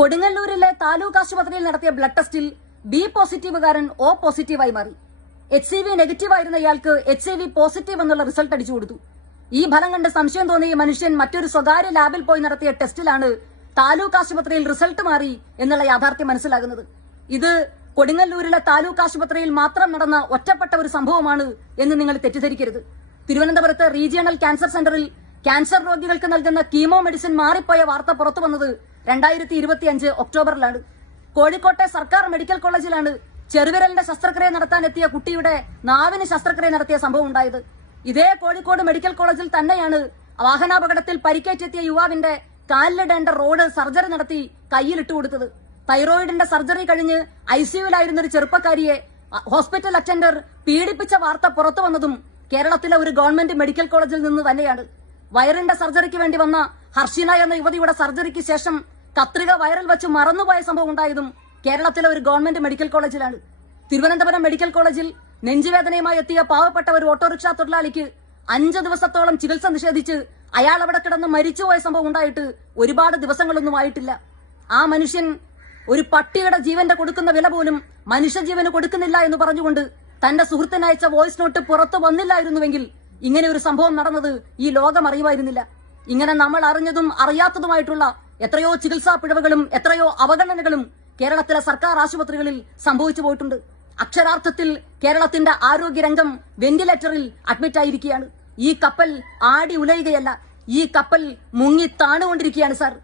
കൊടുങ്ങല്ലൂരിലെ താലൂക്ക് ആശുപത്രിയിൽ നടത്തിയ ബ്ലഡ് ടെസ്റ്റിൽ ബി പോസിറ്റീവുകാരൻ ഒ പോസിറ്റീവായി മാറി. HCV നെഗറ്റീവായിരുന്ന ഇയാൾക്ക് HIV പോസിറ്റീവ് എന്നുള്ള റിസൾട്ട് അടിച്ചു കൊടുത്തു. ഈ ഫലം കണ്ട് സംശയം തോന്നിയ മനുഷ്യൻ മറ്റൊരു സ്വകാര്യ ലാബിൽ പോയി നടത്തിയ ടെസ്റ്റിലാണ് താലൂക്ക് ആശുപത്രിയിൽ റിസൾട്ട് മാറി എന്നുള്ള യാഥാർത്ഥ്യം മനസ്സിലാകുന്നത്. ഇത് കൊടുങ്ങല്ലൂരിലെ താലൂക്ക് ആശുപത്രിയിൽ മാത്രം നടന്ന ഒറ്റപ്പെട്ട ഒരു സംഭവമാണ് എന്ന് നിങ്ങൾ തെറ്റിദ്ധരിക്കരുത്. തിരുവനന്തപുരത്ത് റീജിയണൽ ക്യാൻസർ സെന്ററിൽ ക്യാൻസർ രോഗികൾക്ക് നൽകുന്ന കീമോ മെഡിസിൻ മാറിപ്പോയ വാർത്ത പുറത്തു വന്നത് 2025 ഒക്ടോബറിലാണ്. കോഴിക്കോട്ടെ സർക്കാർ മെഡിക്കൽ കോളേജിലാണ് ചെറുവിരലിന്റെ ശസ്ത്രക്രിയ നടത്താൻ എത്തിയ കുട്ടിയുടെ നാവിന് ശസ്ത്രക്രിയ നടത്തിയ സംഭവം ഉണ്ടായത്. ഇതേ കോഴിക്കോട് മെഡിക്കൽ കോളേജിൽ തന്നെയാണ് വാഹനാപകടത്തിൽ പരിക്കേറ്റെത്തിയ യുവാവിന്റെ കാലിലിടേണ്ട റോഡ് സർജറി നടത്തി കയ്യിലിട്ട് കൊടുത്തത്. തൈറോയിഡിന്റെ സർജറി കഴിഞ്ഞ് ICUവിലായിരുന്ന ഒരു ചെറുപ്പക്കാരിയെ ഹോസ്പിറ്റൽ അറ്റൻഡർ പീഡിപ്പിച്ച വാർത്ത പുറത്തു വന്നതും കേരളത്തിലെ ഒരു ഗവൺമെന്റ് മെഡിക്കൽ കോളേജിൽ നിന്ന് തന്നെയാണ്. വയറിന്റെ സർജറിക്ക് വേണ്ടി വന്ന ഹർഷിന എന്ന യുവതിയുടെ സർജറിക്ക് ശേഷം കത്രിക വയറിൽ വെച്ച് മറന്നുപോയ സംഭവം ഉണ്ടായതും കേരളത്തിലെ ഒരു ഗവൺമെന്റ് മെഡിക്കൽ കോളേജിലാണ്. തിരുവനന്തപുരം മെഡിക്കൽ കോളേജിൽ നെഞ്ചുവേദനയുമായി എത്തിയ പാവപ്പെട്ട ഒരു ഓട്ടോറിക്ഷ തൊഴിലാളിക്ക് 5 ദിവസത്തോളം ചികിത്സ നിഷേധിച്ച് അയാൾ അവിടെ കിടന്ന് മരിച്ചുപോയ സംഭവം ഉണ്ടായിട്ട് ഒരുപാട് ദിവസങ്ങളൊന്നും ആയിട്ടില്ല. ആ മനുഷ്യൻ ഒരു പട്ടിയുടെ ജീവന്റെ കൊടുക്കുന്ന വില പോലും മനുഷ്യജീവന് കൊടുക്കുന്നില്ല എന്ന് പറഞ്ഞുകൊണ്ട് തന്റെ സുഹൃത്തിനയച്ച വോയിസ് നോട്ട് പുറത്തു വന്നില്ലായിരുന്നുവെങ്കിൽ ഇങ്ങനെ ഒരു സംഭവം നടന്നത് ഈ ലോകം അറിയുമായിരുന്നില്ല. ഇങ്ങനെ നമ്മൾ അറിഞ്ഞതും അറിയാത്തതുമായിട്ടുള്ള എത്രയോ ചികിത്സാ പിഴവുകളും എത്രയോ അവഗണനകളും കേരളത്തിലെ സർക്കാർ ആശുപത്രികളിൽ സംഭവിച്ചു പോയിട്ടുണ്ട്. അക്ഷരാർത്ഥത്തിൽ കേരളത്തിന്റെ ആരോഗ്യരംഗം വെന്റിലേറ്ററിൽ അഡ്മിറ്റ് ആയിരിക്കുകയാണ്. ഈ കപ്പൽ ആടി ഉലയുകയല്ല, ഈ കപ്പൽ മുങ്ങി താണുകൊണ്ടിരിക്കുകയാണ് സാർ.